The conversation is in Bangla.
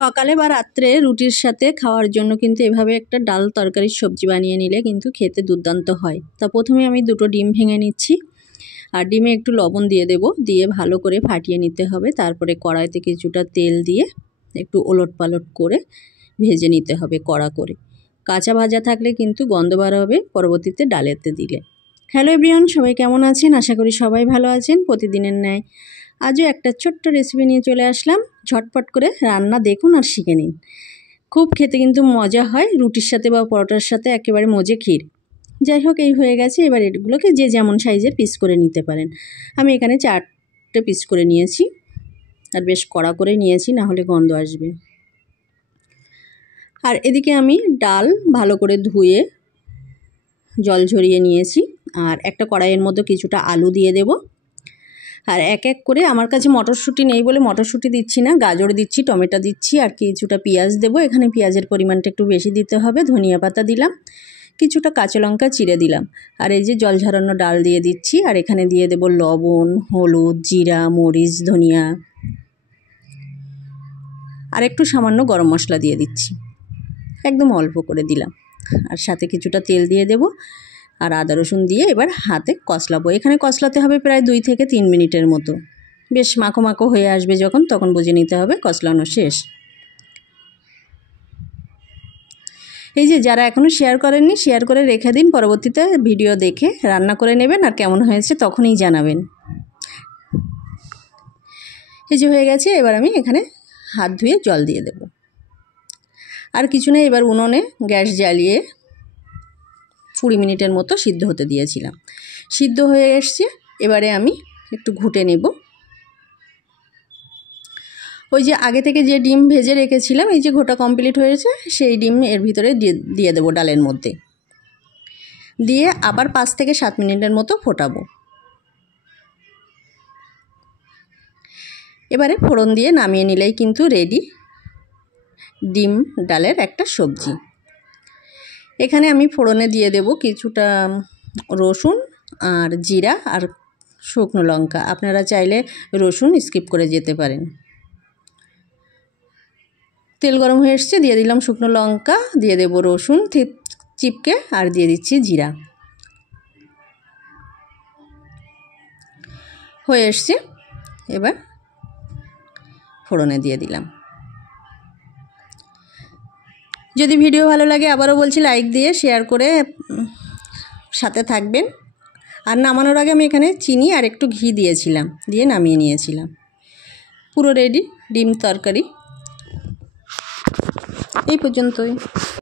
সকালে বা রাত্রে রুটির সাথে খাওয়ার জন্য কিন্তু এভাবে একটা ডাল তরকারির সবজি বানিয়ে নিলে কিন্তু খেতে দুর্দান্ত হয়। তা প্রথমে আমি দুটো ডিম ভেঙে নিচ্ছি, আর ডিমে একটু লবণ দিয়ে দেব, দিয়ে ভালো করে ফাটিয়ে নিতে হবে। তারপরে কড়াইতে কিছুটা তেল দিয়ে একটু ওলট পালট করে ভেজে নিতে হবে কড়া করে। কাঁচা ভাজা থাকলে কিন্তু গন্ধ বার হবে পরবর্তীতে ডালেতে দিলে। হ্যালো এভরিওয়ান, সবাই কেমন আছেন? আশা করি সবাই ভালো আছেন। প্রতিদিনের ন্যায় আজও একটা ছোট্ট রেসিপি নিয়ে চলে আসলাম। ঝটপট করে রান্না দেখুন আর শিখে নিন। খুব খেতে কিন্তু মজা হয়, রুটির সাথে বা পরোটার সাথে একেবারে মজে ক্ষীর। যাই হোক, এই হয়ে গেছে। এবার এগুলোকে যে যেমন সাইজের পিস করে নিতে পারেন। আমি এখানে 4টে পিস করে নিয়েছি, আর বেশ কড়া করে নিয়েছি, না হলে গন্ধ আসবে। আর এদিকে আমি ডাল ভালো করে ধুয়ে জল ঝরিয়ে নিয়েছি, আর একটা কড়াইয়ের মধ্যে কিছুটা আলু দিয়ে দেব। আর এক এক করে, আমার কাছে মটরশুঁটি নেই বলে মটরশুঁটি দিচ্ছি না, গাজর দিচ্ছি, টমেটো দিচ্ছি, আর কিছুটা পেঁয়াজ দেব। এখানে পেঁয়াজের পরিমাণটা একটু বেশি দিতে হবে। ধনিয়া পাতা দিলাম, কিছুটা কাঁচা লঙ্কা চিড়ে দিলাম, আর এই যে জল ঝরানো ডাল দিয়ে দিচ্ছি। আর এখানে দিয়ে দেব লবণ, হলুদ, জিরা, মরিচ, ধনিয়া, আর একটু সামান্য গরম মশলা দিয়ে দিচ্ছি, একদম অল্প করে দিলাম। আর সাথে কিছুটা তেল দিয়ে দেব, আর আদা রসুন দিয়ে এবার হাতে কষলাবো। এখানে কষলাতে হবে প্রায় 2 থেকে 3 মিনিটের মতো। বেশ মাখো মাখো হয়ে আসবে যখন, তখন বুঝে নিতে হবে কষলানো শেষ। এই যে যারা এখনও শেয়ার করেননি, শেয়ার করে রেখে দিন, পরবর্তীতে ভিডিও দেখে রান্না করে নেবেন, আর কেমন হয়েছে তখনই জানাবেন। এই যে হয়ে গেছে। এবার আমি এখানে হাত ধুয়ে জল দিয়ে দেব। আর কিছু নেই, এবার উনুনে গ্যাস জ্বালিয়ে 20 মিনিটের মতো সিদ্ধ হতে দিয়েছিলাম। সিদ্ধ হয়ে এসছে, এবারে আমি একটু ঘুটে নেব। ওই যে আগে থেকে যে ডিম ভেজে রেখেছিলাম, এই যে ঘোটা কমপ্লিট হয়েছে, সেই ডিম এর ভিতরে দিয়ে দেবো ডালের মধ্যে, দিয়ে আবার 5 থেকে 7 মিনিটের মতো ফোটাবো। এবারে ফোড়ন দিয়ে নামিয়ে নিলেই কিন্তু রেডি ডিম ডালের একটা সবজি। এখানে আমি ফোড়নে দিয়ে দেব কিছুটা রসুন আর জিরা আর শুকনো লঙ্কা। আপনারা চাইলে রসুন স্কিপ করে যেতে পারেন। তেল গরম হয়ে এসছে, দিয়ে দিলাম শুকনো লঙ্কা, দিয়ে দেব রসুন চিপকে, আর দিয়ে দিচ্ছি জিরা। হয়ে এসছে, এবার ফোড়নে দিয়ে দিলাম। যদি ভিডিও ভালো লাগে, আবারও বলছি, লাইক দিয়ে শেয়ার করে সাথে থাকবেন। আর নামানোর আগে আমি এখানে চিনি আর একটু ঘি দিয়েছিলাম, দিয়ে নামিয়ে নিয়েছিলাম। পুরো রেডি ডিম তরকারি। এই পর্যন্তই।